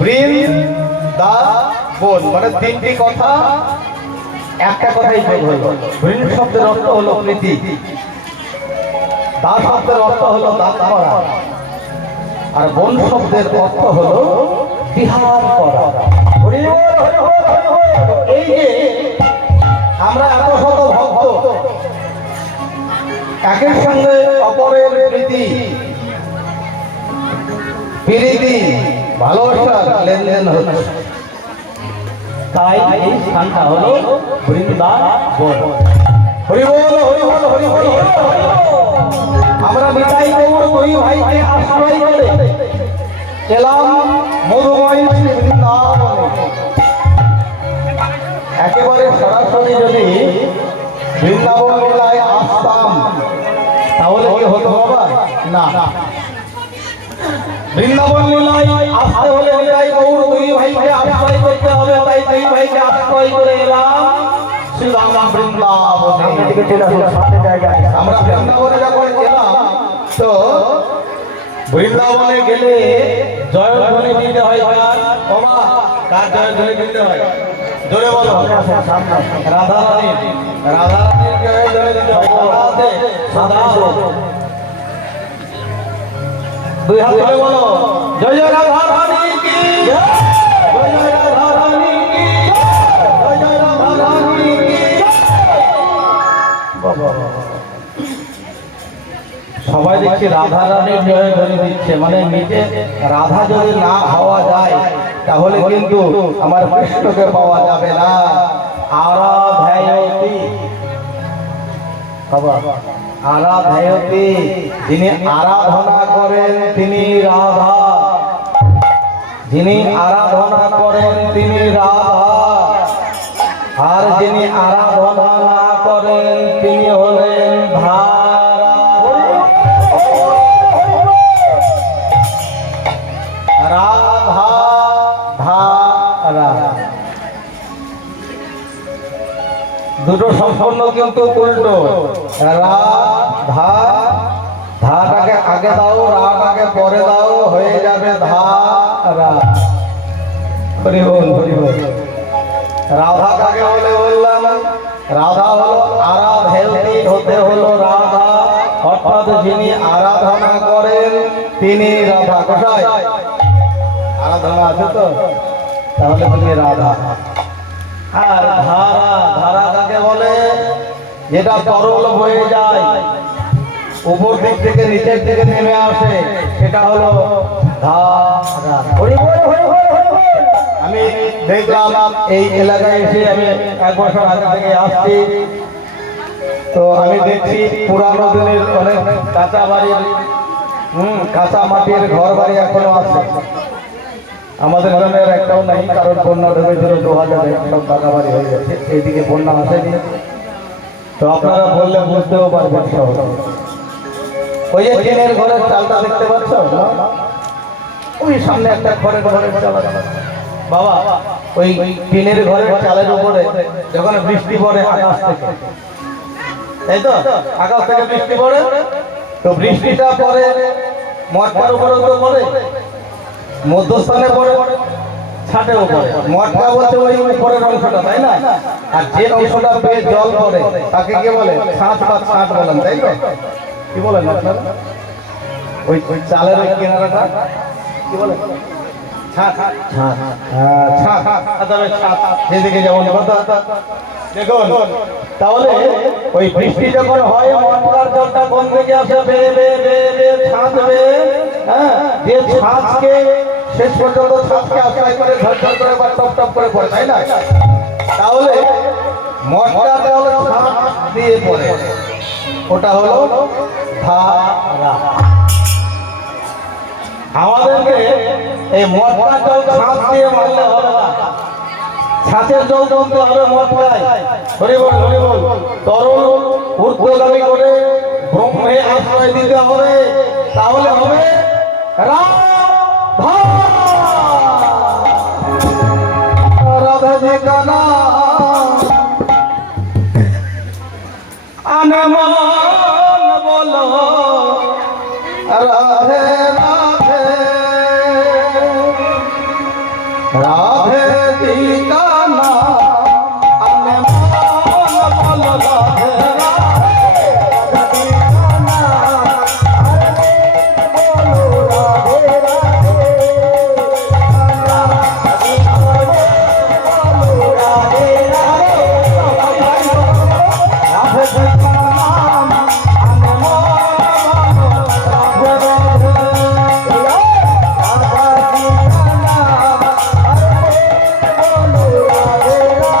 বৃন্দাবন মানে তিনটি কথা একটা কথাই যোগ হলো। বৃন্দ শব্দের অর্থ হলো প্রীতি, দা শব্দের অর্থ হলো দান করা, আর বন শব্দের অর্থ হলো বিহার করা। এই যে আমরা এত শত ভক্ত একের সঙ্গে অপরের প্রীতি ভালোবাসার লেনদেন হচ্ছে, তাই এই স্থানটা হলো বৃন্দাবন। হরি বল হরি বল হরি বল। আমরা নিতাই গৌর দুই ভাইকে আশ্রয় করে এলাম মধুময় বৃন্দাবনে। একেবারে সরাসরি যদি বৃন্দাবন মেলায় আসতাম তাহলে কি হতো বাবা? না, বৃন্দাবন লীলায় আসতে হলে নিতাই গৌর দুই ভাইকে আশ্রয় করতে হবে। তাই দুই ভাইকে আশ্রয় করে এলাম শ্রীরাম বৃন্দাবনে। আমরা বৃন্দাবনে যখন গেলাম তো বৃন্দাবনে গেলে জয়ধ্বনি দিতে হয়। কার জয়ধ্বনি দিতে হয়? জোরে বলো। রাধারানী, রাধারানীর জয়ধ্বনি দিতে হয়। দুই হাত ধরে বলো, জয় জয় রাধারানী কি, জয় জয় রাধারানী কি, জয় জয় রাধারানী কি। সবাই দেখছি রাধারানীর জয়ধ্বনি দিচ্ছে, মানে নিজে রাধা যদি না হওয়া যায় তাহলে কিন্তু আমার কৃষ্ণকে পাওয়া যাবে না। আরাধায়তি আরাধায়তি, যিনি আরাধনা করেন তিনি রাধা, যিনি আরাধনা করেন তিনি রাধা, আর যিনি আরাধনা না করেন তিনি হলেন ধারা। রাধা ধারা দুটো সম্পূর্ণ কিন্তু উল্টো। রাধা, ধাটাকে আগে দাও, রাটাকে পরে দাও, হয়ে যাবে ধারা। হরি বল হরি বল। রাধা কাকে বলে বললাম? রাধা হলো আরাধেয়তি, হতে হলো রাধা, অর্থাৎ যিনি আরাধনা করেন তিনি রাধা। কোথায় আরাধনা আছে তো? তাহলে তুমি রাধা। আর ধারা, ধারা কাকে বলে? যেটা তরল বয়ে যায়, উপর দিক থেকে নিচের দিকে নেমে আসে, সেটা হলো ধারা। আমি দেখলাম এই এলাকায় এসে, আমি এক বছর আগে থেকে আসছি, তো আমি দেখছি পুরানো দিনের অনেক কাঁচা বাড়ির কাঁচা মাটির ঘর বাড়ি এখনো আছে। আমাদের গ্রামের একটাও নাই, কারণ বন্যা ঢুকেছিল 2000 সব পাকা বাড়ি হয়ে গেছে, এইদিকে বন্যা আসেনি। তো আপনারা বললে বুঝতেও পারবেন সহজ। ওই যে টিনের ঘরের চালটা দেখতে পাচ্ছ, ওই সামনে একটা ঘরের চাল বাবা, ওই টিনের ঘরের চালের উপরে যখন বৃষ্টি পড়ে আকাশ থেকে, তাই তো আকাশ থেকে বৃষ্টি পড়ে, তো বৃষ্টিটা পরে মটকার উপরে তো পড়ে, মধ্যস্থানে পড়ে, ছাটেও পড়ে। মটকা বলছে ওই উপরের অংশটা, তাই না? আর যে অংশটা পেয়ে জল পড়ে তাকে কি বলে? ছাঁচ বা ছাট বলেন, তাই তো? কি বলেন আপনারা? ওই চালের ওই কিনারাটা কি বলে? যেদিকে যেমন দেখুন, তাহলে ওই বৃষ্টি যখন হয় মটকার জলটা কোন থেকে আসে? বেয়ে বেয়ে বেয়ে বেয়ে ছাঁচ বেয়ে, যে ছাঁচকে শেষ পর্যন্ত ছাঁচকে আশ্রয় করে ঝরঝর করে বা টপ টপ করে পড়ে, তাই না? তাহলে মটকাটা হলো ছাঁচ দিয়ে পড়ে, ওটা হলো ধারা। আমাদেরকে এই মটকা জল ছাঁচ দিয়ে মারলে হবে না, ছাঁচের জল জমতে হবে মটকায়। হরি বল হরি বল। তরল ঊর্ধ্বগামী করে ব্রহ্মে আশ্রয় দিতে হবে, তাহলে হবে রাধা। রাধা জি কা নাম আনমন বলো, রাধে রাধে राधे जी का नाम आने मान बोलो राधे राधे जी का नाम आने बोलो राधे राधे राधे बोलो राधे राधे राधे जी का नाम आने मान बोलो राधे राधे राधा जी का नाम आने बोलो राधे राधे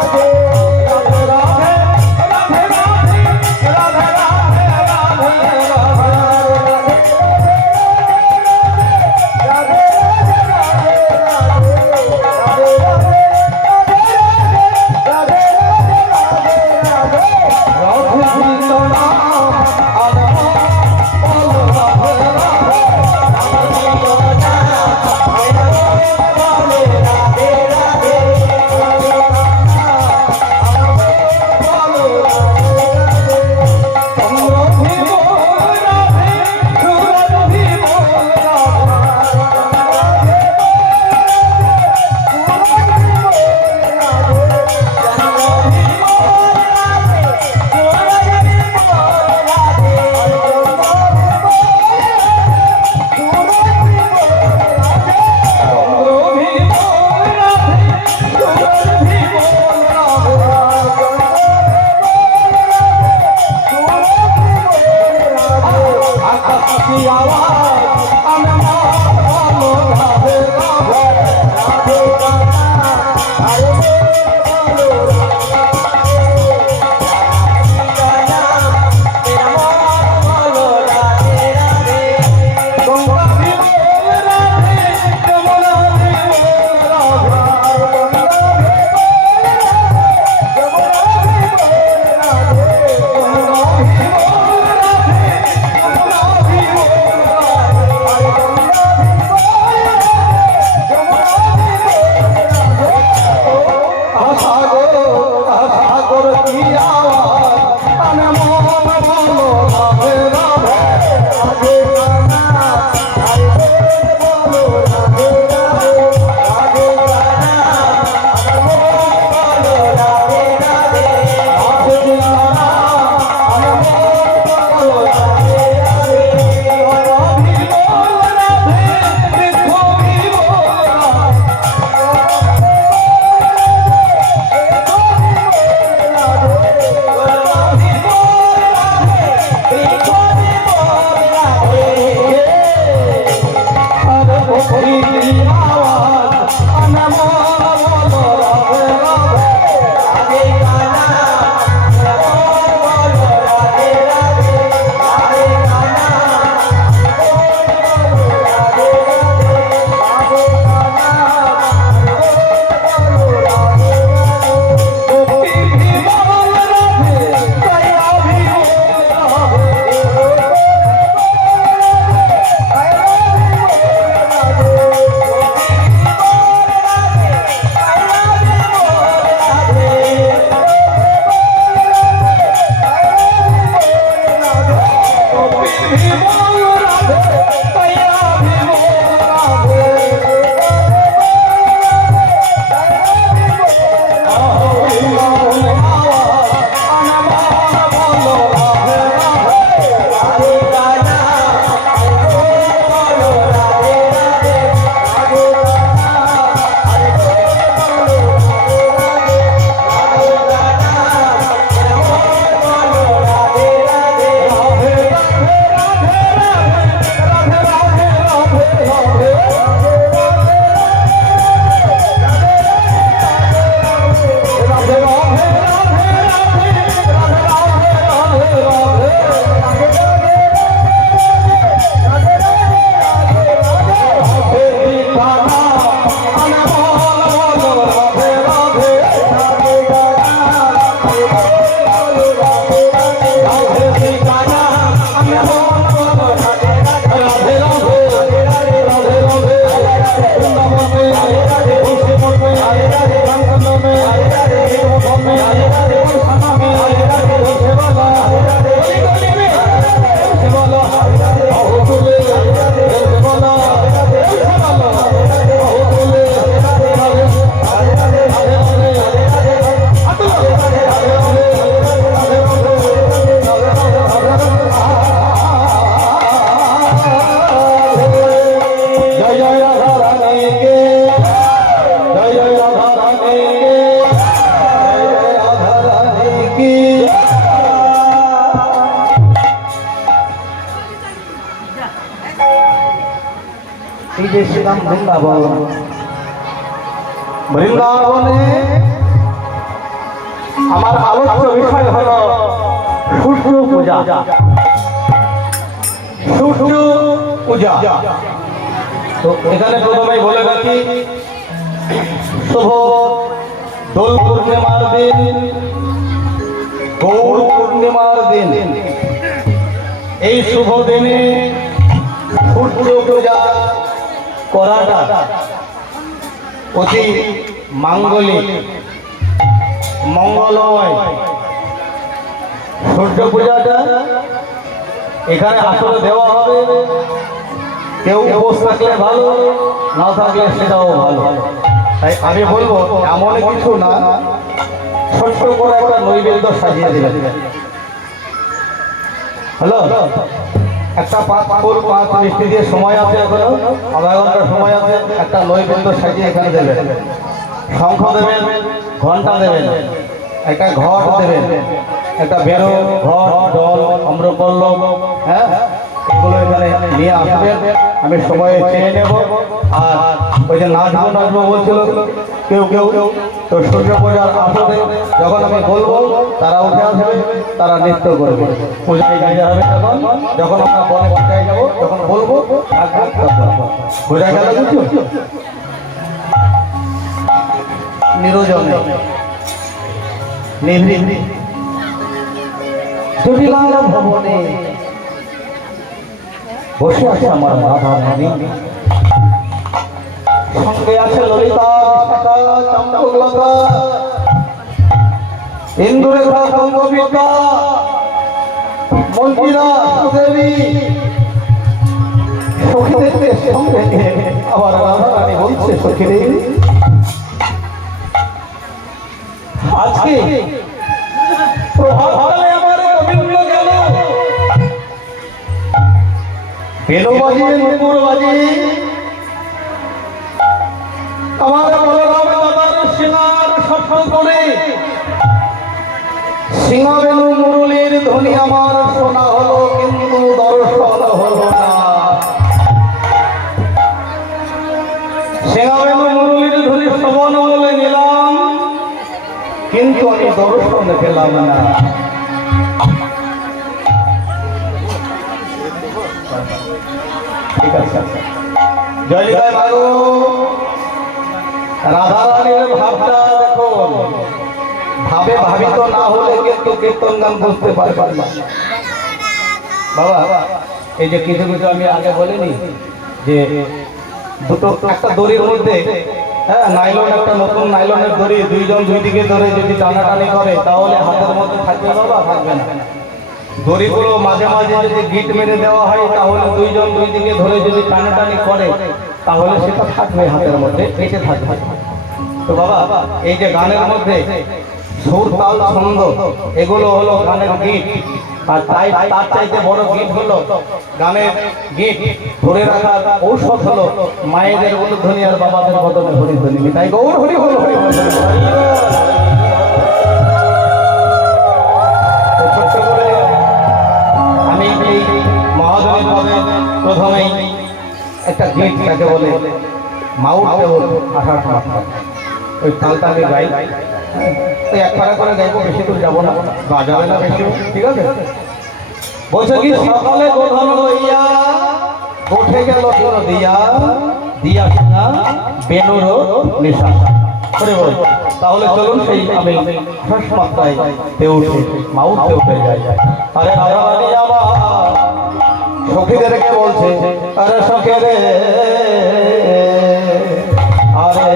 রানীকে জয় জয় রাধা রানীকে জয় জয় রাধা রানীকে। এই যে শ্রীরাম বৃন্দাবন, বৃন্দাবনে আমার আলোচ্য বিষয় হল সূর্য পূজা। সূর্য পূজা তো এখানে প্রথমেই বলে রাখি, শুভ দোল পূর্ণিমার দিন, গৌর পূর্ণিমার দিন, এই শুভ দিনে সূর্য পূজা করাটা অতি মাঙ্গলিক, মঙ্গলময়। সূর্য পূজাটা এখানে আসলে দেওয়া হবে, কেউ উপোস থাকলে ভালো, না থাকলে সেটাও ভালো। তাই আমি বলবো এমন কিছু না, ছোট্ট করে একটা নৈবেদ্য সাজিয়ে দিলেন। হ্যালো, একটা 5 ফুল 5 মিষ্টি দিয়ে সময় আছে, এখনো আধা ঘন্টা সময় আছে, একটা নৈবেদ্য সাজিয়ে এখানে দেবেন। শঙ্খ দেবেন, ঘন্টা দেবেন, একটা ঘট দেবেন, একটা বেরো, ঘট, জল, আম্রপল্লব, হ্যাঁ এগুলো এখানে নিয়ে আসবেন। আমি সময় চেয়ে নেব। আর ওই যে নাচবো বলছিল কেউ কেউ, তো সূর্য পূজার আসরে যখন আমি বলবো তারা উঠে আসবে, তারা নৃত্য করবে, পূজায় গাইতে হবে। যখন আমরা বনে পূজায় যাবো, যখন বলবো বোঝা গেল কিছু নিরোজনে নিভৃতি জটিলাল ভবনে বসে আছে আমার রাধা রানী, সঙ্গে আছে ললিতা, বিশাখা, চম্পকলতা, ইন্দুরেখা, গঙ্গবিদ্যা, মঞ্জিরা, সুদেবী, সখীদেরকে সঙ্গে নিয়ে আমার রাধা রানী বলছে, সখীরে আজকে প্রভাতকালে আমার গোবিন্দ গেল, বেলো বাজিয়ে নুপুর বাজিয়ে আমার বলরাম দাদার সিনার শব্দ করে সিংহবেণু মুরলীর ধ্বনি আমার শোনা হলো, কিন্তু দর্শন হলো না। সিংহবেণু মুরলীর ধ্বনি শ্রবণ বলে নিলাম, কিন্তু আমি দর্শন পেলাম না। ঠিক আছে, জয় জয় মাগো। রাধা রানীর ভাবটা দেখো, ভাবে ভাবিত না হলে কিন্তু কীর্তন গান বুঝতে পারবে না বাবা। এই যে কিছু কিছু আমি আগে বলিনি যে দুটো একটা দড়ির মধ্যে, হ্যাঁ নাইলন, একটা নতুন নাইলনের দড়ি, দুইজন দুই দিকে ধরে যদি টানাটানি করে তাহলে হাতের মধ্যে থাকবে বাবা, থাকবে না। দড়িগুলো মাঝে মাঝে যদি গিট মেরে দেওয়া হয়, তাহলে দুইজন দুই দিকে ধরে যদি টানাটানি করে তাহলে সেটা থাকবে হাতের মধ্যে, এসে থাকবে। তো বাবা এই যে গানের মধ্যে সুর, তাল, ছন্দ, এগুলো হলো গানের গীত। আর তাই তার চাইতে বড় গীত হলো গানের গীত ধরে রাখার ঔষধ হলো মায়েদের উলুধ্বনি আর বাবাদের বদলে হরিধ্বনি। তাই গৌর হরি হল হরি হল। আমি এই মহাজনের পদে প্রথমেই একটা গীত যাকে বলে মাউট আষাঢ় মাস, ওই তালটা আমি গাই, ওই এক পারা করে গাইবো, বেশি দূর যাবো না, বাজাবে না বেশি, ঠিক আছে? বলছে কি সকালে গোধন লইয়া উঠে গেল দিয়া দিয়া সিনা বেনুর নিশা করে বল। তাহলে চলুন সেই আমি শেষ মাত্রায় উঠে মাউথে উঠে যাই। আরে রাধা রানী আমার সখীদেরকে বলছে, আরে সখে রে, আরে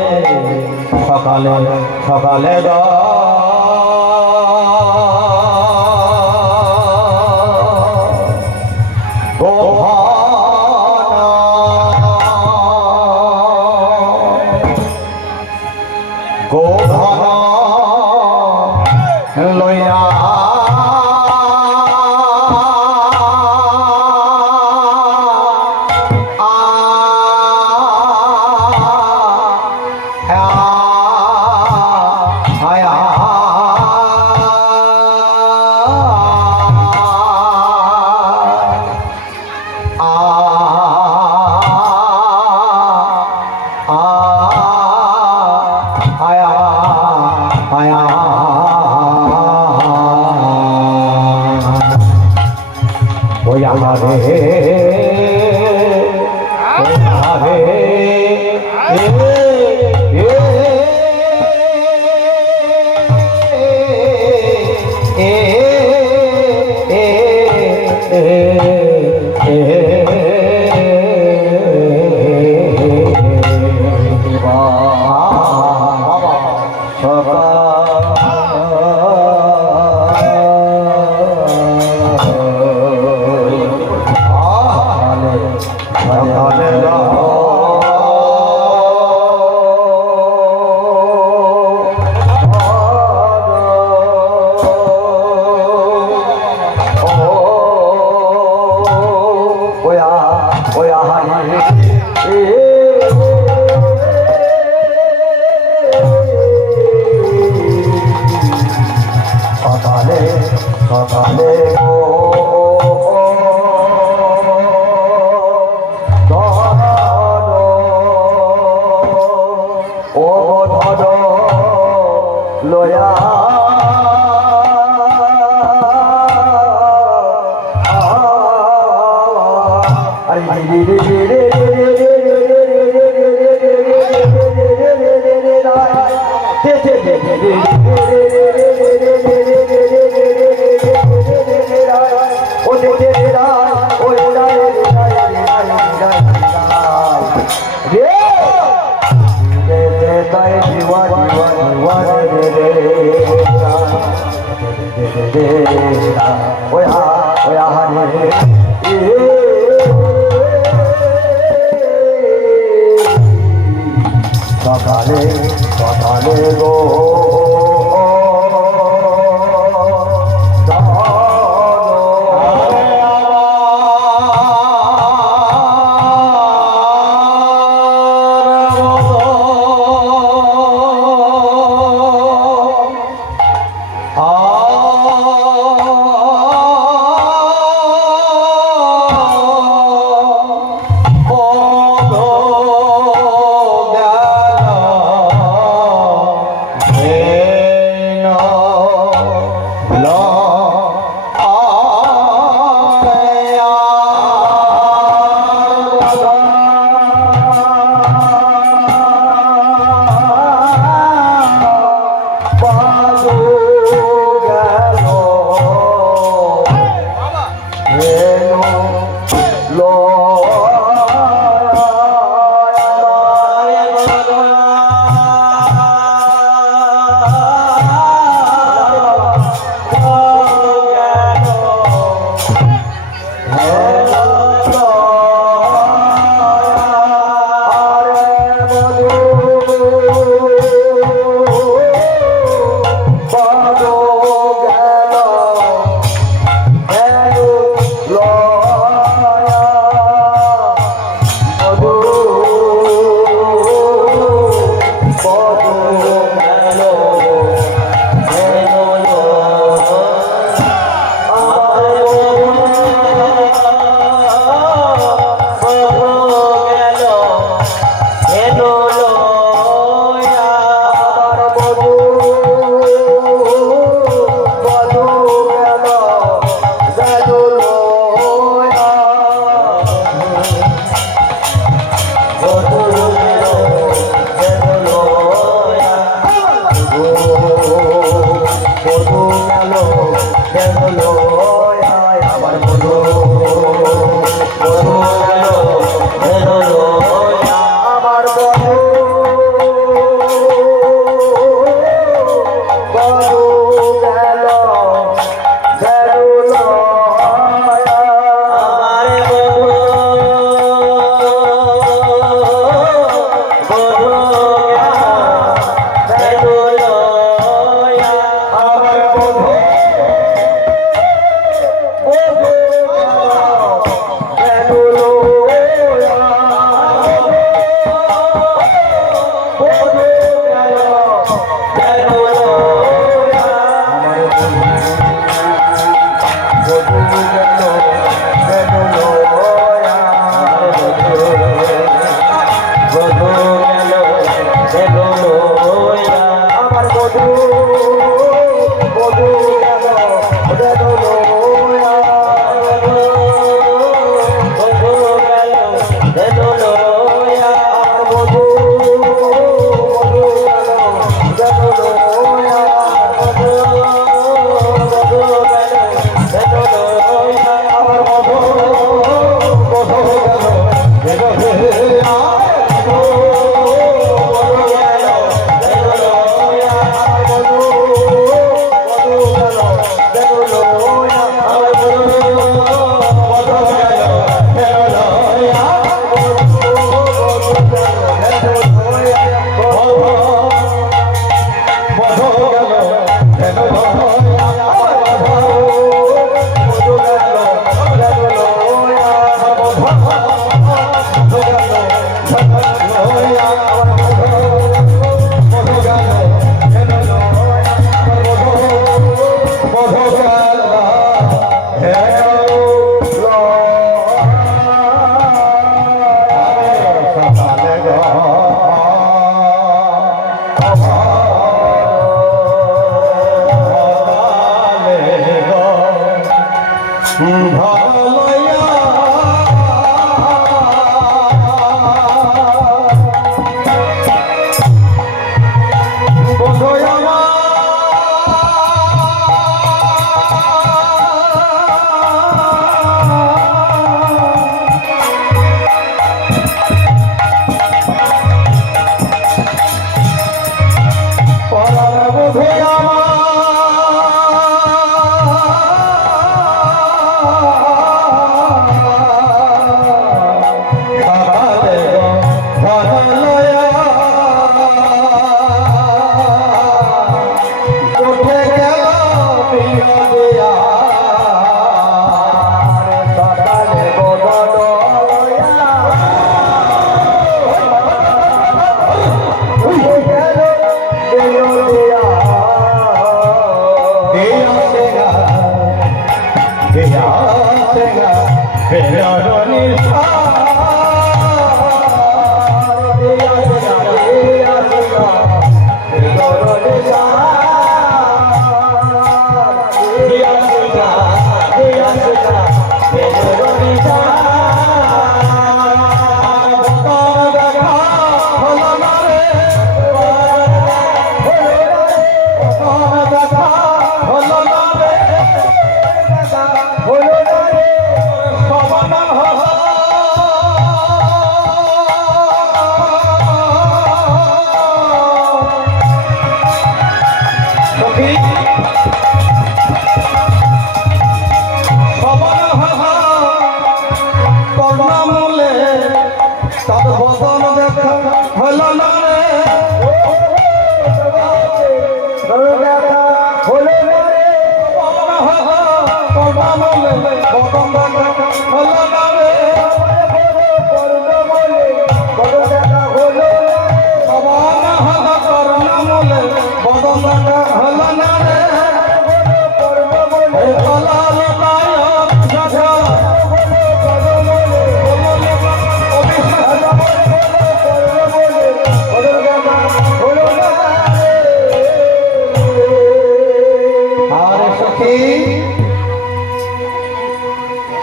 সকালে সকালে সকালে সকালে গো আমার ধরলয়া বধয়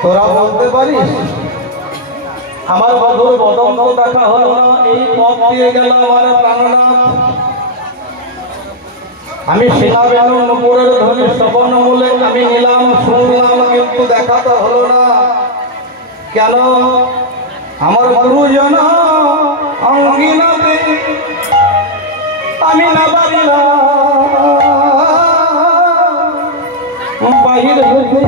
তোরা বলতে পারিস আমার বধুর বদন দেখা হলো না, এই পথ দিয়ে গেল আমার প্রাণনাথ। আমি সেনাবেনু নুপুরের ধ্বনি শ্রবণ মূলে আমি নিলাম শুনলাম, কিন্তু দেখা তো হলো না। কেন? আমার গুরুজন অঙ্গিনাতে আমি না পারিলাম বাহির হইতে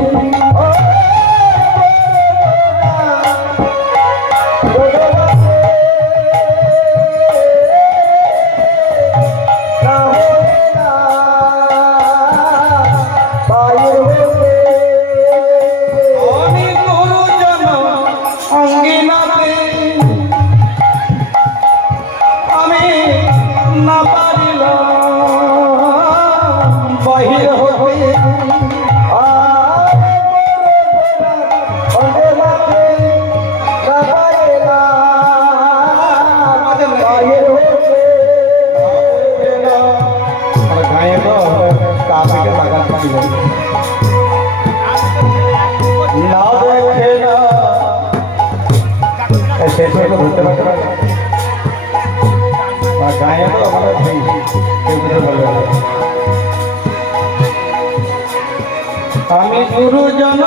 আমি গুরুজন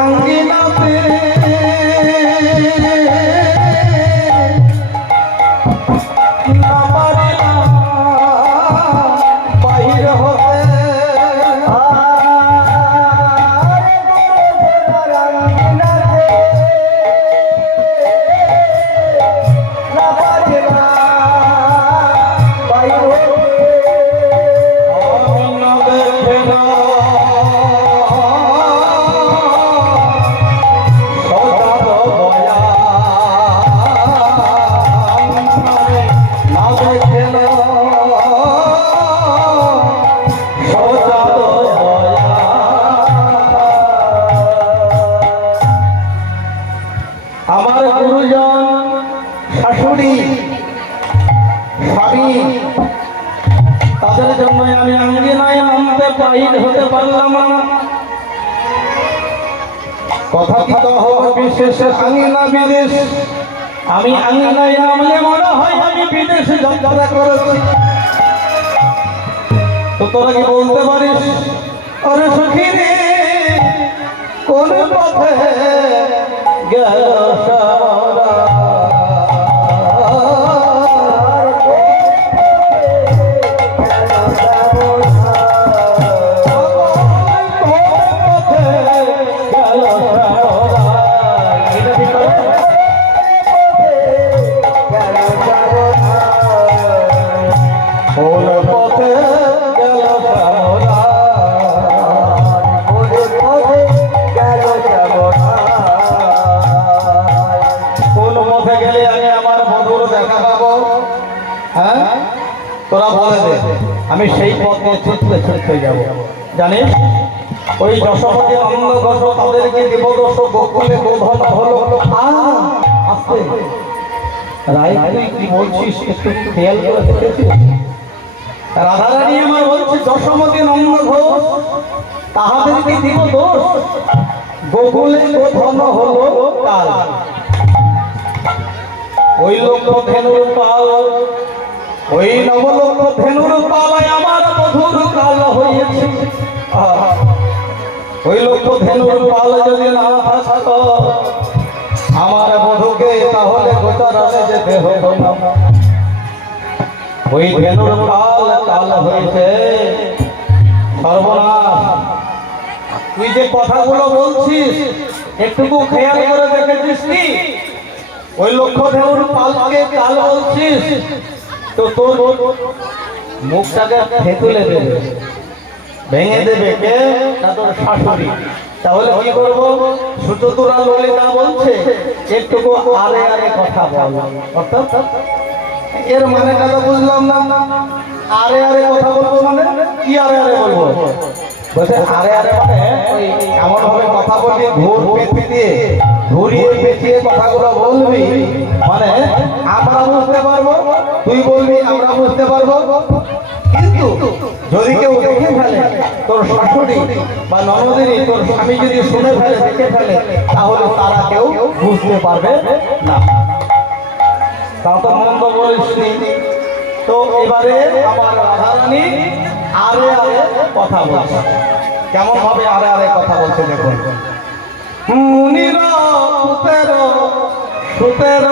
আঙ্গিনাতে না পারিলাম বাহির হতে। আমার গুরুজন শাশুড়ি স্বামী তাদের জন্য আমি আঙ্গিনায় নামতে বাহির হতে পারলাম না। কথা কি কহ বিশেষ আঙিনা বিদেশ, আমি আঙিনায় নামলে মনে হয় আমি বিদেশে যাত্রা করেছি। তো তোরা কি বলতে পারিস আরে সখী রে কোন পথে গেল সারা? তোরা বলে দে আমি সেই পথ নিয়ে ছুটতে ছুটতে যাবো। জানিস ওই যশোপতি নন্দ ঘোষ তাদেরকে দেবদোষ গোকুলে গোধন হলো। আস্তে রাই তুই কি বলছিস একটু খেয়াল করে দেখেছিস? রাধারানী আমার বলছে যশোমতি নন্দ ঘোষ তাহাদেরকে দেবদোষ গোকুলে গোধন হলো কাল। ওই লোক ধেনুর পাল ওই নবলোক ধেনুর পালায় আমার মধুর কাল হয়েছে। ওই লোক ধেনুর পাল যদি না থাকত আমার বধূকে তাহলে গোচারালে যেতে হতো না। ওই ধেনুর পাল কাল হয়েছে সর্বনাশ। তুই যে কথাগুলো বলছিস একটুকু খেয়াল করে দেখেছিস কি? ওই লক্ষ্য ধেনুর পালকে কাল বলছিস তো তোর মুখটাকে থেতুলে দেবে, ভেঙে দেবে কে? না তোর শাশুড়ি। তাহলে কি করবো? সুচতুরা ললিতা বলছে একটুকু আরে আরে কথা বল। অর্থাৎ এর মানে কথা বুঝলাম না। আরে আরে কথা বলবো মানে কি? আরে আরে বলবো বলছে আরে আরে মানে ওই এমন ভাবে কথা বলবি ঘুর পেঁচিয়ে ঘুরিয়ে পেঁচিয়ে কথাগুলো বলবি মানে আমরা বুঝতে পারবো, তুই বলবি আমরা বুঝতে পারবো। কিন্তু যদি কেউ দেখে ফেলে তোর শাশুড়ি বা ননদিনী তোর স্বামী যদি শুনে ফেলে দেখে ফেলে তাহলে তারা কেউ বুঝতে পারবে না। তা তো মন্দ বলিসনি। তো এবারে আমার রাধারানী আরে আরে কথা বলছে। কেমন ভাবে আরে আরে কথা বলছে দেখুন। মুনির পুতের সুতের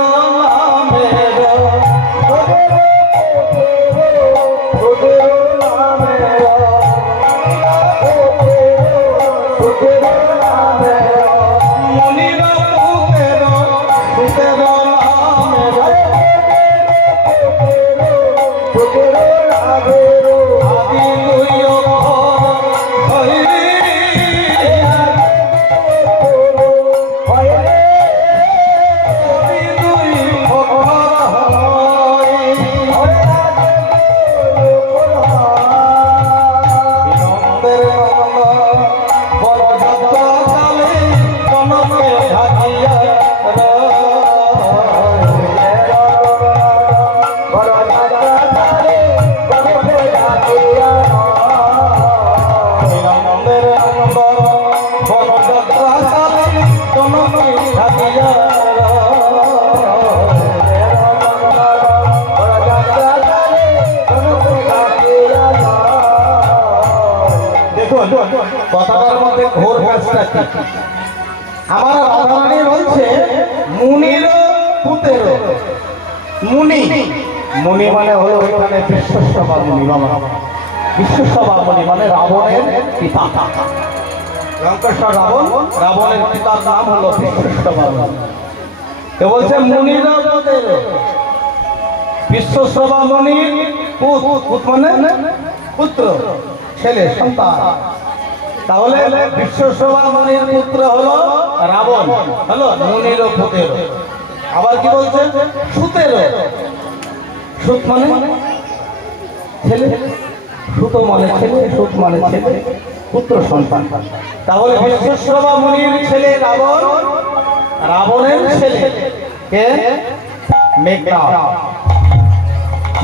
কথাটার মধ্যে ঘোর কাজটা কি? আমার রাধারানী বলছে মুনির পুতের। মুনি মুনি মানে হলো এখানে বিশ্বসভা মুনি। বাবা বিশ্বসভা মুনি মানে রাবণের পিতা। লঙ্কেশ্বর রাবণ, রাবণের পিতার নাম হলো বিশ্বসভা মুনি। তো বলছে মুনির পুতের বিশ্বসভা মুনির পুত মানে পুত্র ছেলে সন্তান। তাহলে বিশ্বসভা মুনির পুত্র হলো রাবণ, হলো মুনির পুতের। আবার কি বলছে? সুতের। সুত মানে ছেলে, সুত মানে ছেলে, সুত মানে ছেলে, পুত্র সন্তান। তাহলে বিশ্বসভা মুনির ছেলে রাবণ, রাবণের ছেলে কে? মেঘনাদ।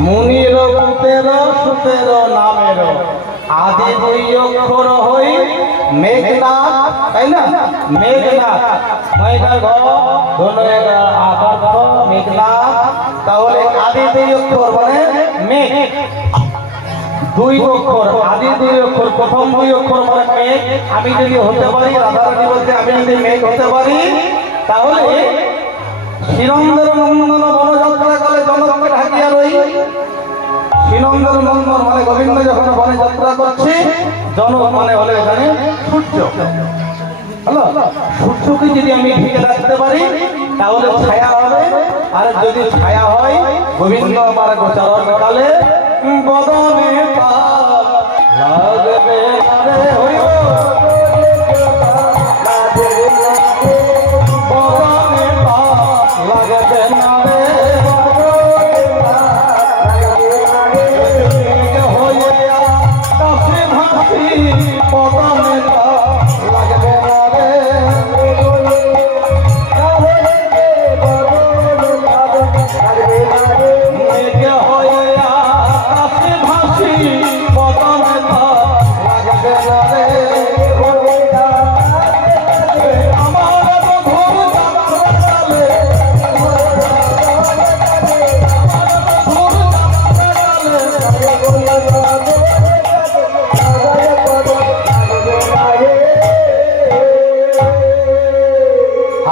মুনির পুতের সুতের নামের আদি দুই অক্ষর হই মেঘনাথ, তাই না? মেঘনাথ ময়দার ঘ ধনুর আকার মেঘনাথ। তাহলে আদি দুই অক্ষর মানে মেঘ, দুই অক্ষর আদি দুই অক্ষর, প্রথম দুই অক্ষর মানে মেঘ। আমি যদি হতে পারি, রাধারানী বলছে আমি যদি মেঘ হতে পারি, তাহলে শ্রীনন্দন নন্দন বনযাত্রা কালে জনককে ঢাকিয়া রই। শ্রীনন্দন নন্দন মানে গোবিন্দ যখন বনে যাত্রা করছে, জনক মানে হলে এখানে সূর্য। হ্যালো, সূর্যকে যদি আমি ঢেকে রাখতে পারি তাহলে ছায়া হবে, আর যদি ছায়া হয় গোবিন্দ আমার গোচরণ কালে বদনে পাপ লাগবে রে, হইব বদনে পাপ লাগবে না রে, হইয়া কাশি ভাসি বদনে পাপ লাগবে না রে। মেঘে হইয়া কাশি ভাসি বদনে পাপ লাগবে না রে। আমার বধূর যাত্রা কালে, বধূর যাত্রা কালে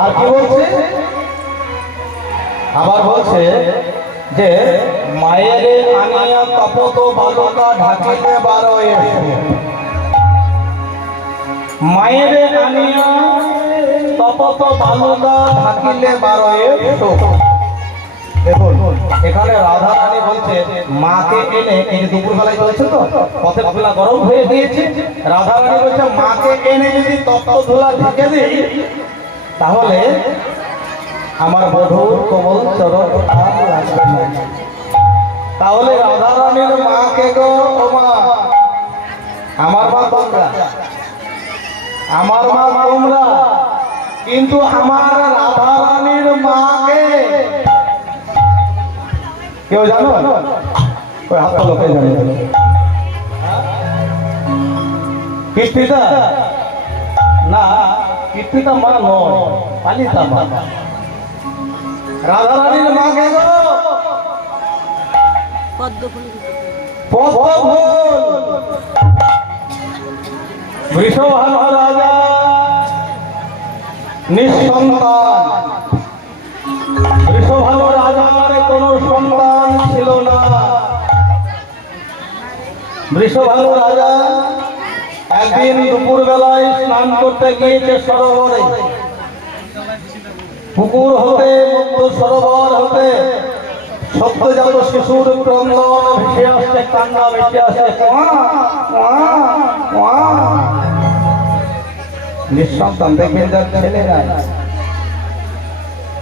আর কি বলছে, আবার বলছে যে মায়েরে আনিয়া তপত বালকা ঢাকিতে বারো এসো। মায়েরে আনিয়া তপত বালকা ঢাকিলে বারো এসো। দেখুন এখানে রাধা রানী বলছে মাকে এনে, এই যে দুপুরবেলায় চলছে তো পথের ধুলা গরম হয়ে গিয়েছে, রাধা রানী বলছে মাকে এনে যদি তপ্ত ধুলা ঢেকে দিই তাহলে আমার বধূর কোমল চরণ আর লাগবে না। তাহলে রাধা রানীর মাকে গো, ও মা, আমার মা তোমরা, আমার মা তোমরা, কিন্তু আমার রাধা রানীর মাকে কেউ জানো? ওই হাত লোকে জানে কীর্তিদা না, কীর্তিদা মা নয়, পালিতা মা। রাধা রানীর মাকে গো পদ্মফুল বৃষভানু রাজা নিঃসন্তান। বৃষভানু রাজার কোনো সন্তান ছিল না। বৃষভানু রাজা একদিন দুপুর বেলায় স্নান করতে গিয়েছে সরোবরে। পুকুর হতে, মুক্ত সরোবর হতে সদ্যজাত শিশুর ক্রন্দন ভেসে আসছে, কান্না ভেসে আসছে, নিঃসন্তান। দেখবেন যার ছেলে নাই,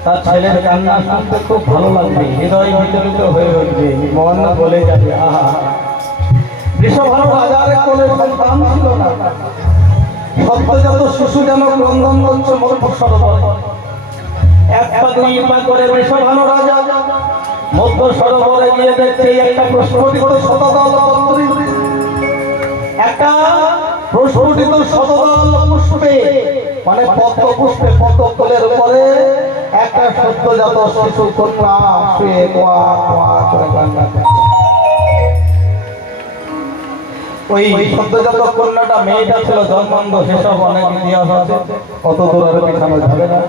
তার ছেলের কান্না শুনতে খুব ভালো লাগবে, হৃদয় বিচলিত হয়ে উঠবে, মন বলে যাবে আহা। বৃষভানু রাজার কোলে সন্তান ছিল না, সদ্যজাত শিশু যেন ক্রন্দন করছে মধ্য সরোবর। এক পা দুই পা করে বৃষভানু রাজা মধ্য সরোবরে গিয়ে দেখছে একটা প্রস্ফুটিত শতদল পত্রী, একটা প্রস্ফুটিত শতদল পুষ্পে মানে পদ্ম পুষ্পে, পদ্ম ফুলের উপরে একটা সদ্যজাত শিশু কন্যা শুয়ে কোয়া কোয়া করে কান্না করছে। ওই সদ্যজাত কন্যাটা মেয়েটা ছিল জন্মান্ধ, সেসব অনেক ইতিহাস আছে, কত দূর আর পিছানো যাবে না।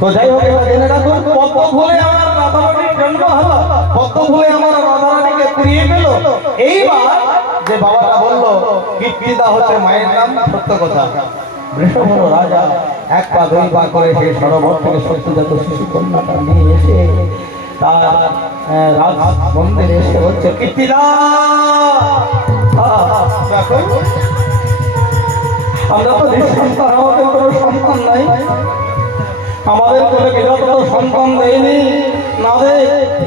তো যাই হোক, এটা জেনে রাখুন, পদ্ম ফুলে আমার রাধারানীর জন্ম হলো, পদ্ম ফুলে আমার রাধারানীকে কুড়িয়ে পেল। এইবার যে বাবাটা বললো কীর্তিদা হচ্ছে মায়ের নাম, সত্য কথা। বৃষভানু রাজা এক পা দুই পা করে সেই সরোবর থেকে সদ্যজাত শিশু কন্যাটা নিয়ে এসে তার রাজ মন্দিরে এসে হচ্ছে কীর্তিদা, আমরা তো নিঃসন্তান, আমাদের কোনো সন্তান নাই, আমাদের কোলে বিধাতা তো সন্তান দেয়নি না দে,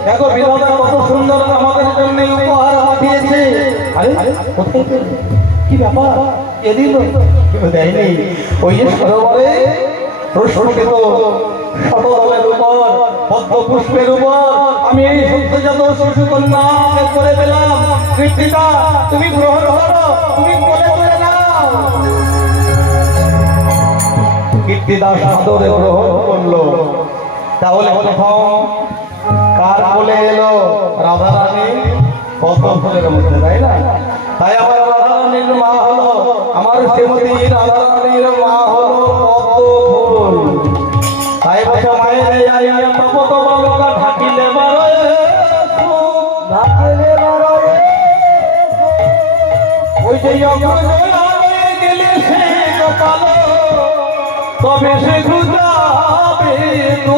দেখো বিধাতা কত সুন্দর আমাদের জন্য উপহার পাঠিয়েছে। আরে কোথায় পেলে? কি ব্যাপার? এদিন কেউ দেয়নি। ওই যে সরোবরে প্রস্ফুটিত শতদলের উপর, পদ্ম পুষ্পের উপর আমি এই সদ্যজাত শিশু কন্যা করে পেলাম। কীর্তিদা তুমি গ্রহণ করো। তুমি কোলে তুলে নাও। কীর্তিদাস আদরে গ্রহণ করলো। তাহলে প্রথম কার কোলে এলো? রাধারানী পদ্ম ফুলের মধ্যে, তাই না? তাই আমার রাধারানীর মা হলো, আমার শ্রীমতী রাধারানীর মা হলো পদ্ম ফুল। তাই বলছে মায়ের আইয়া তপত বালকা ঢাকিলে বারয়ে ঢাকিলে বারয়ে, ওই যে অগ্রজয়ে গেলে সে গোপাল, তবে সে খুঁজাবে তো।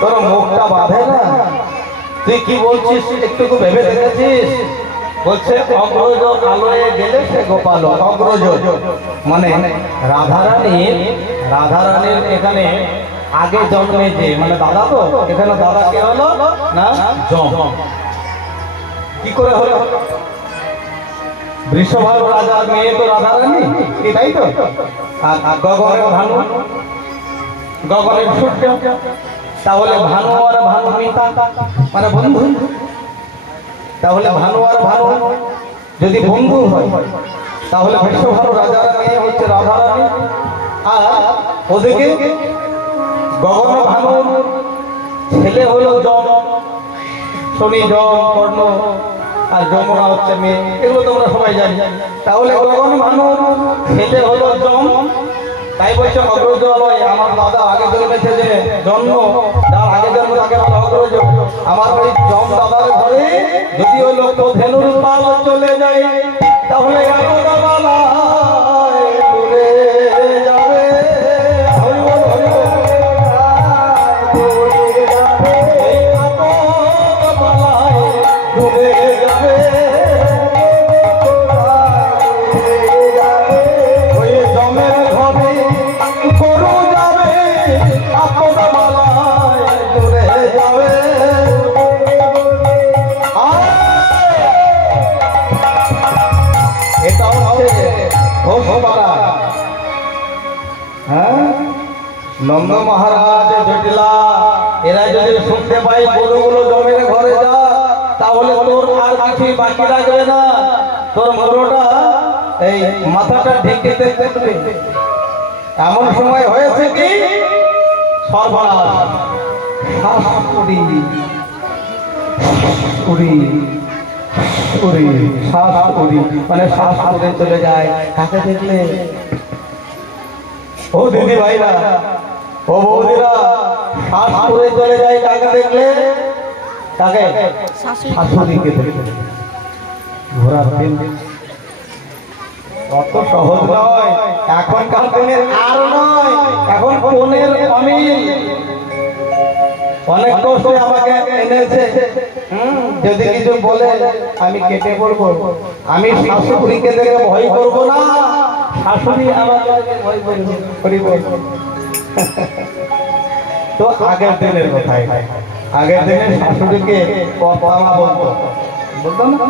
তোর মুখটা বাঁধে না, তুই কি বলছিস একটু ভেবে দেখেছিস? বলছে অগ্রজ আলোয় গেলে সে গোপাল। অগ্রজ মানে রাধারানীর এখানে আগে জন্মে যে, মানে দাদা, তো এখানে দাদা কে হলো না? জম। কি করে হলো? বৃষভার রাজার মেয়ে তো রাধারানী, তাই তো? আর গগনের ভানু, গগনের সূর্য। তাহলে ভানু আর ভানু মিতা মানে বন্ধু। তাহলে ভানু আর ভানু যদি বন্ধু হয়, তাহলে বৃষভার রাজার মেয়ে হচ্ছে রাধারানী, আর ওদিকে গগন ভানুর ছেলে হলো যম, শনি, যম, কর্ণ, আর যমুনা হচ্ছে মেয়ে। এগুলো তোমরা সবাই জানি। তাহলে গগন ভানুর ছেলে হলো যম। তাই বলছে অগ্রজ আলোয়, আমার দাদা আগে জন্মেছে যে জন্ম, যার আগে জন্ম তাকে বলা অগ্রজ। আমার ওই যম দাদার ঘরে যদি ওই লোক ধেনুর পাল চলে যায়, তাহলে দূরে যাবে। হরি বল, হরি বল। দূরে যাবে, ওই জমের ঘরে গরু যাবে, আপদ মালায় দূরে যাবে। এটা হচ্ছে ঘোষপাড়া। হ্যাঁ, নন্দ মহারাজ, জটিলা, এরা যদি শুনতে পাই গরুগুলো জমের ঘরে যা, তাহলে তোর আর কিছুই বাকি রাখবে না। তোর মরোটা এই মাথাটা ঢেকে দেখবে। এমন সময় হয়েছে কি সর্বনাশ, শাশুড়ি শাশুড়ি মানে শ্বাস করে চলে যায়। কাকে দেখলে? ও দিদি ভাইরা, ও বৌদিরা, শ্বাস করে চলে যায় কাকে দেখলে? কাকে? শাশুড়িকে দেখলে। ঘোরার দিন অত সহজ নয়, এখনকার দিনের আর নয়। এখন ফোনের অমিল, অনেক কষ্টে আমাকে এনেছে। যদি কিছু বলে আমি কেটে পড়বো। আমি শাশুড়িকে দেখে ভয় করবো না, শাশুড়ি আমাকে দেখে ভয় করবে। তো আগের দিনের কথাই, আগের দিনের শাশুড়িকে কথা বলতো, বলতাম না?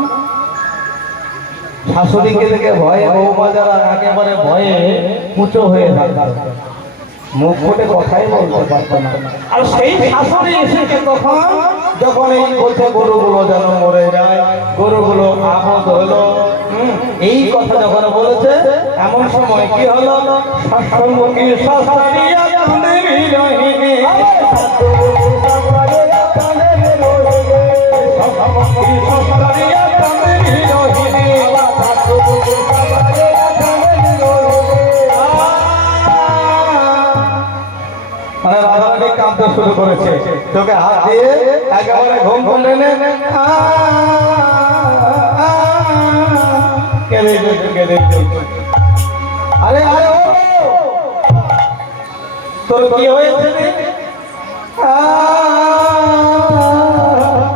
শাশুড়িকে দেখে ভয়ে বৌমা যারা একেবারে ভয়ে উঁচু হয়ে থাকত, মুখ ফুটে কথাই বলতে পারত না। আর সেই শাশুড়ি এসেছে তখন, যখন এই বলছে গরুগুলো যেন মরে যায়, গরুগুলো আপদ হলো, এই কথা যখন বলেছে, এমন সময় কি হলো? শাশুড়ি শাশুড়িয়া কাঁদে বিরহিণী, শাশুড়িয়া কাঁদে বিরহিণী। মানে রাধারানী কাঁদতে শুরু করেছে, তোকে হাত দিয়ে একেবারে ঘুম করে কেঁদে। আরে আরে ও তোর কি হয়েছে?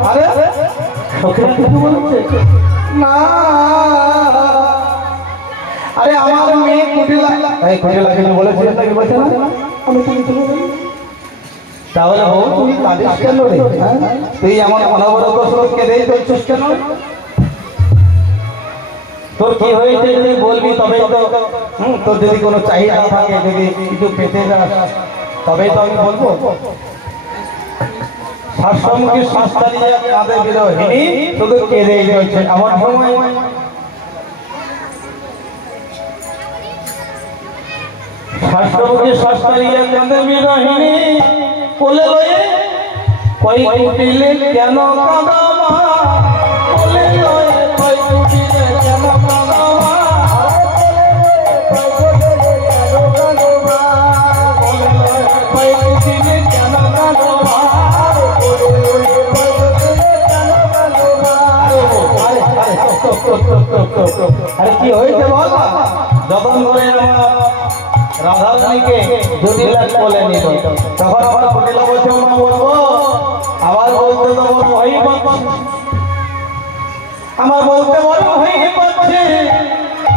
আরে কিছু বলছে না। আরে আমার মেয়ে কুটিলা, এই কুটিলা কিছু বলেছিল নাকি? বলছে না, আমি তো কিছু বলিনি। তাহলে বউ তুই কাঁদিস কেন রে? তুই এমন অনবরত স্রোত কেঁদেই চলছিস কেন? তোর কি হয়েছে যদি বলবি, তবেই তো। তোর যদি কোনো চাহিদা থাকে, যদি কিছু পেতে যাস, তবেই তো আমি বলবো। শাসমুখী শাস্তারিয়া কাঁদে বিরোহিনী শুধু কেঁদেই রয়েছে আমার সময় শাসমুখী শাস্তারিয়া কাঁদে বিরোহিনী কোলে লয়ে কই কুটিলে কেন কাঁদো মা কোলে লয়ে কই কুটিলে কেন কাঁদো মা কই কুটিলে কেন কাঁদো মা আরে কি হয়েছে বল যখন করে আমার রাধারানীকে 2 লাখ বলে নিল তখন আমার কুটিলা বলছে মা বলবো আবার বলতে তো বড় ভয় পাচ্ছে আমার বলতে বড় ভয় পাচ্ছে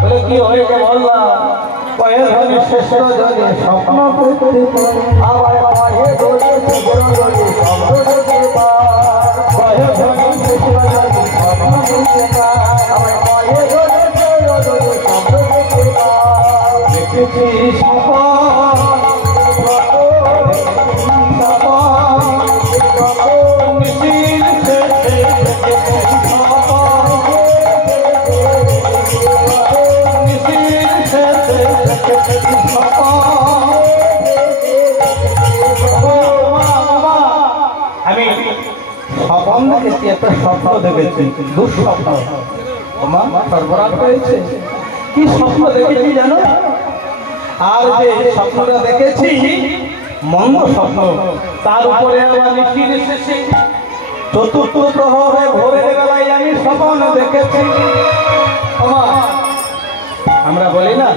বলে কি হয়েছে বললাম কয়ে ধরে শ্রেষ্ঠ জনে স্বপ্ন দেখতে আবার কয়ে ধরে শ্রেষ্ঠ জনে স্বপ্ন দেখতে কয়ে ধরে শ্রেষ্ঠ জনে স্বপ্ন দেখতে আবার কয়ে ধরে শ্রেষ্ঠ জনে স্বপ্ন দেখতে দেখেছি স্বপ্ন আমি স্বপ্ন দেখেছি একটা স্বপ্ন দেখেছি দুঃস্বপ্ন আমার সর্বরাজ হয়েছে কি স্বপ্ন দেখেছি জানো আর যে স্বপ্নটা দেখেছি মন্দ স্বপ্ন তার উপরে আবার নিশির শেষে চতুর্থ প্রহরে ভোরের বেলায় আমি স্বপ্ন দেখেছি আমরা বলি না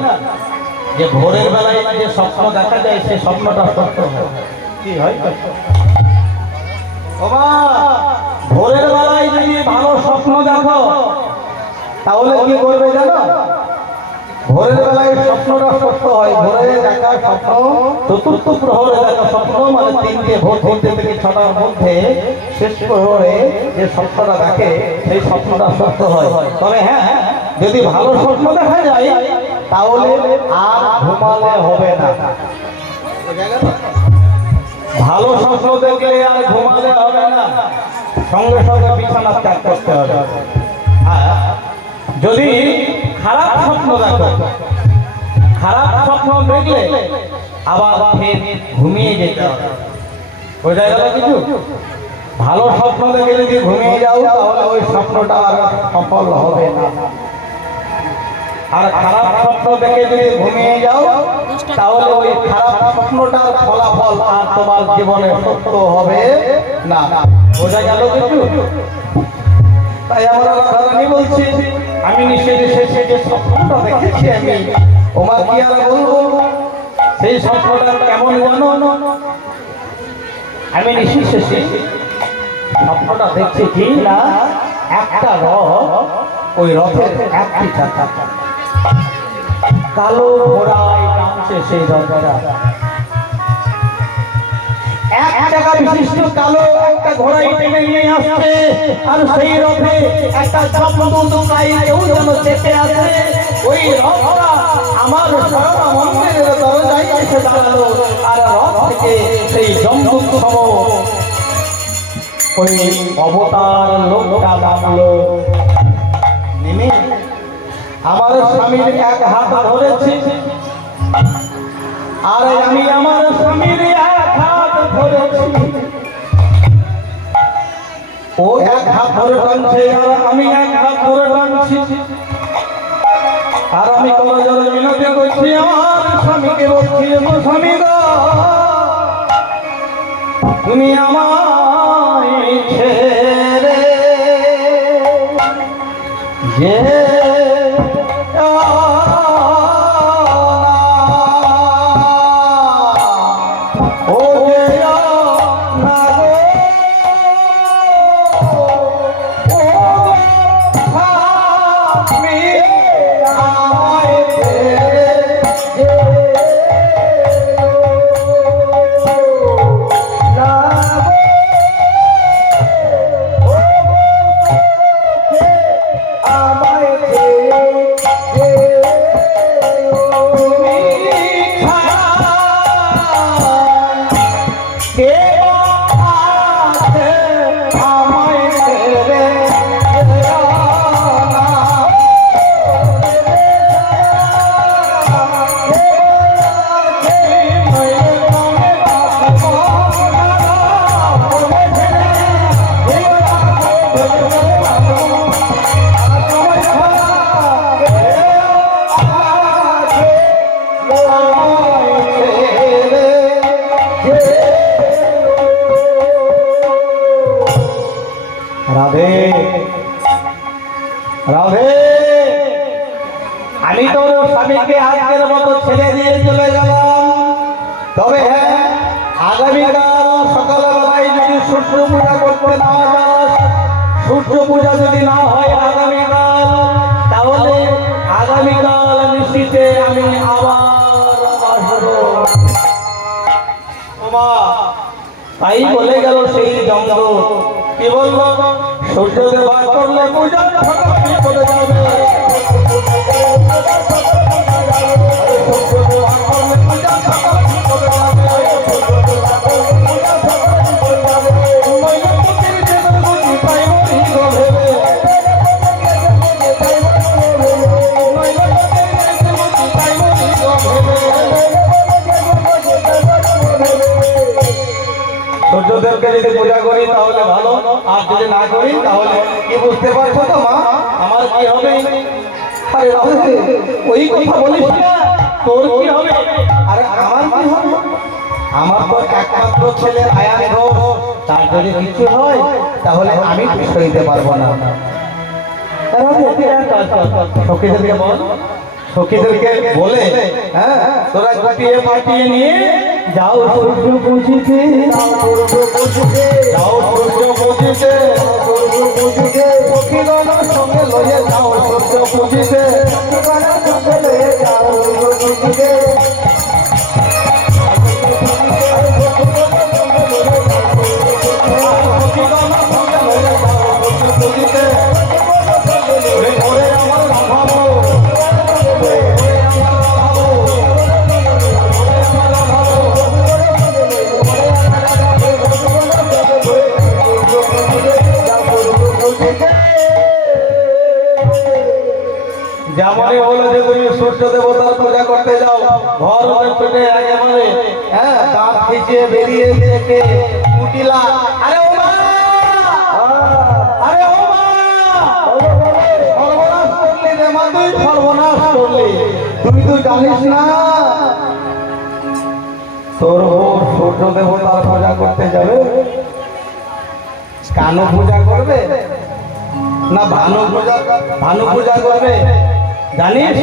যে ভোরের বেলায় যে স্বপ্ন দেখা যায় সেই স্বপ্নটা সত্য কি হয় ভোরের বেলায় যদি ভালো স্বপ্ন দেখো তাহলে কি করবে জানো ভোরের বেলায় স্বপ্নটা সত্য হয় ভোরে দেখা স্বপ্ন চতুর্থ প্রহরে দেখা স্বপ্ন মানে 3টে ভোর 3টে থেকে 6টার মধ্যে শেষ প্রহরে যে স্বপ্নটা দেখে সেই স্বপ্নটা সত্য হয় তবে হ্যাঁ যদি ভালো স্বপ্ন দেখা যায় তাহলে আর ঘুমালে হবে না ভালো স্বপ্ন দেখলে আর ঘুমালে হবে না সঙ্গে সঙ্গে বিছানা ত্যাগ করতে হবে যদি খারাপ স্বপ্ন দেখো খারাপ স্বপ্ন দেখলে আবার ফের ঘুমিয়ে যেতে হবে বোঝা গেল কিছু ভালো স্বপ্ন দেখে যদি ঘুমিয়ে যাও তাহলে ওই স্বপ্নটা আর সফল হবে না আর খারাপ স্বপ্ন দেখে যদি ঘুমিয়ে যাও তাহলে ওই খারাপ স্বপ্নটার ফলাফল আর তোমার জীবনে সত্য হবে না বোঝা গেল কিছু তাই আমরা রাধারানী বলছি আমি নিষেধ শেষে যে স্বপ্নটা দেখেছি আমি ওমা কি আর বলবো সেই স্বপ্নটা কেমন জানো আমি নিষেধ শেষে স্বপ্নটা দেখছি কি না একটা রথ ওই রথের একটি চাকা কালো ঘোড়ায় টানছে সেই রথটা এক টাকা বিশিষ্ট কালো একটা ঘোড়ায় টেনে নিয়ে আসছে আর সেই রথে একটা জমদূতাই কেউ যেন চেপে আছে ওই রথটা আমার সারা মন্দিরের দরজায় এসে দাঁড়ালো আর রথ থেকে সেই জমদূত সম ওই অবতার লোকটা নামলো নেমে আমার স্বামীর এক হাত ধরেছি আর আমি আমার স্বামীর এক হাত ধরেছি ও এক হাত ধরে টানছে আর আমি এক হাত ধরে টানছি আর আমি করজোড়ে মিনতি করছি আমার স্বামীকে বলছি স্বামী গো তুমি আমায় ছেড়ে যে কে রাধে রাধে, আমি তো স্বামীকে আজকের মতো ছেড়ে দিয়ে চলে গেলাম। তবে হ্যাঁ, আগামীকাল সকালবেলায় যদি সূর্য পূজা করতে না যাস, সূর্য পূজা যদি না হয় আগামীকাল, তাহলে আগামীকাল নিশ্চিতে আমি আবার আসবো। ওমা, তাই বলে গেল সেই জঙ্গল। কি বললো? সূর্য দেবা করলে পূজা করে যাবে। সূর্যদেবকে যদি পূজা করি তাহলে ভালো, আর যদি না করি তাহলে কি বুঝতে পারছো তো মা আমার কি হবে? আরে রাধে, ওই কথা বলিস না, তোর কি হবে? আরে আমার কি হবে? আমার তো একমাত্র ছেলে আয়ান ঘোষ, তার যদি কিছু হয় তাহলে আমি সইতে পারবো না। সখীদেরকে বল, সখীদেরকে বলে হ্যাঁ তোরা গুটিয়ে পাঠিয়ে নিয়ে যাও সূর্য পুজিতে, যাও সূর্য পুজিতে, সখীগণের সঙ্গে লইয়ে যাও সূর্য পুজিতে, যেমনই হলো যে তুমি সূর্য দেবতার পূজা করতে যাও, ঘর পেটে একেবারে হ্যাঁ দাঁত খিচিয়ে বেরিয়ে দেখে কুটিলা, আরে ও মা, আরে ও মা, সর্বনাশ করলি রে মা, তুই সর্বনাশ করলি। তুই তো জানিস না তোর বউ সূর্য দেবতার পূজা করতে যাবে, কানু পূজা করবে না ভানু পূজা করবে জানিস?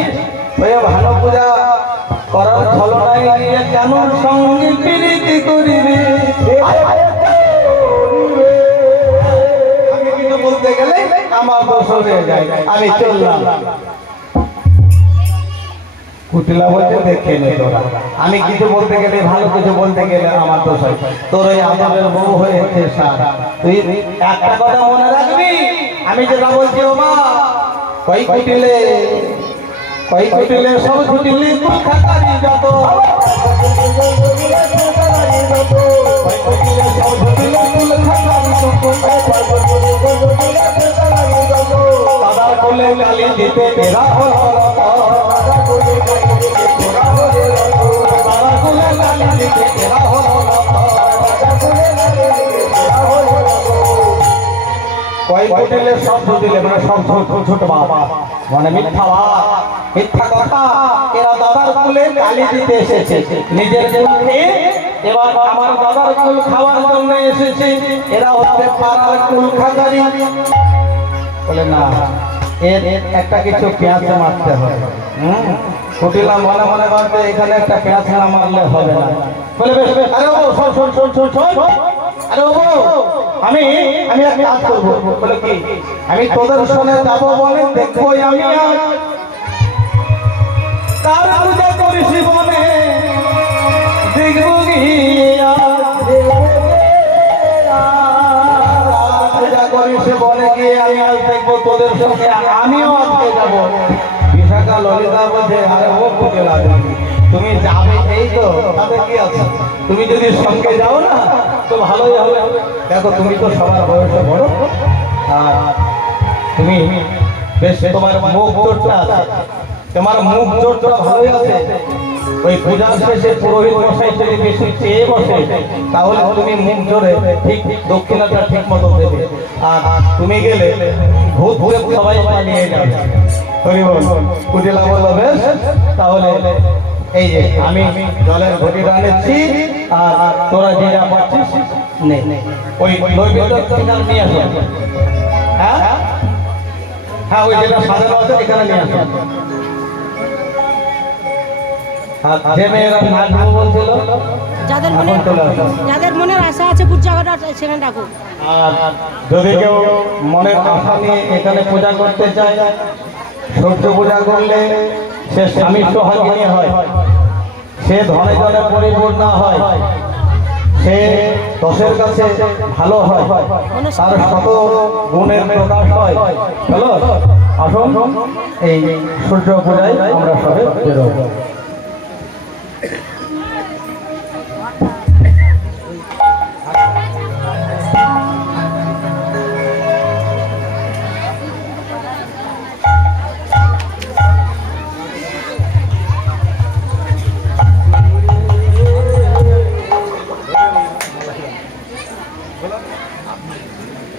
ওই ভানু পূজা করার ছলনায় গিয়ে কেন সঙ্গে প্রীতি করিবে। আমি কিন্তু বলতে গেলে আমার দোষ হয়ে যায়, আমি চললাম। কুটিলা বলতে দেখে নে তোরা, আমি কিছু বলতে গেলে ভালো কিছু বলতে গেলে আমার দোষ হয়। তোর ওই আদরের বউ হয়েছে সারা, তুই একটা কথা মনে রাখবি, আমি যেটা বলছি ও মা, কই কুটিলে সব ছুটিলে কুল খাতারি যত, কই কুটিলে সব ছুটিলে কুল খাতারি যত, দাদা কোলে গালি দিতে তেরা হলো, দাদা কোলে গালি দিতে তেরা হলো, কই কুটিলে সব ছুটিলে মানে সব ছোট বাবা মানে মিথ্যা কথা। এরা দাদার কুলে গালি দিতে এসেছে, নিজের কুলে এবার আমার দাদার কুল খাওয়ার জন্য এসেছে, এরা হচ্ছে পাড়ার কুল খাতারি। বলে না, এর একটা কিছু পেঁয়াজ মারতে হবে। কুটিলা মনে মনে ভাববে এখানে একটা পেঁয়াজ না মারলে হবে না। বলে বেশ বেশ, আরে ও শোন, আরে ও আমি একটা কাজ করবো। বলে কি? আমি তোদের সঙ্গে যাবো বলে দেখবো আমি তার পূজা করিস বনে, দেখবো পূজা করিস বনে গিয়ে আমি আজ দেখবো তোদের সঙ্গে আমিও আজকে যাবো। বিশাখা ললিতা বলছে আরে ও কুটিলা তুমি যাবে এই তো, তাতে কি আছে? তুমি যদি সঙ্গে যাও না তো ভালোই হবে। দেখো তুমি তো সবার বয়সে বড়, আর তুমি বেশ তোমার মুখ জোরটা আছে, তোমার মুখ জোরটা ভালোই আছে। ওই পূজার শেষে পুরোহিত মশাই যদি বেশি চেয়ে বসে তাহলে তুমি মুখ জোরে ঠিক দক্ষিণাটা ঠিক মতো দেবে, আর তুমি গেলে ভূত ভূত সবাই পালিয়ে যাবে। কুটিলা বললো বেশ তাহলে এই যে আমি জলের ঘটিটা নিচ্ছি আর তোরা যে যা পাচ্ছিস নে ওই নৈবেদ্য এখানে নিয়ে আসো। হ্যাঁ হ্যাঁ ওই যেটা সাজানো আছে এখানে নিয়ে আসো। আর যে মেয়েরা নাচবো বলছিল যাদের মনের আশা আছে পূজা করার সেখানে ডাকুন। আর যদি কেউ মনের আশা নিয়ে এখানে পূজা করতে চায়, সূর্য পূজা করলে সে স্বামী সোহাগিনী হয়, সে ধনে জনে পরিপূর্ণ হয়, সে দশের কাছে ভালো হয়, তার শত গুণের প্রকাশ হয়। চলো আসুন এই সূর্য পূজায় আমরা সবাই বেরোবো।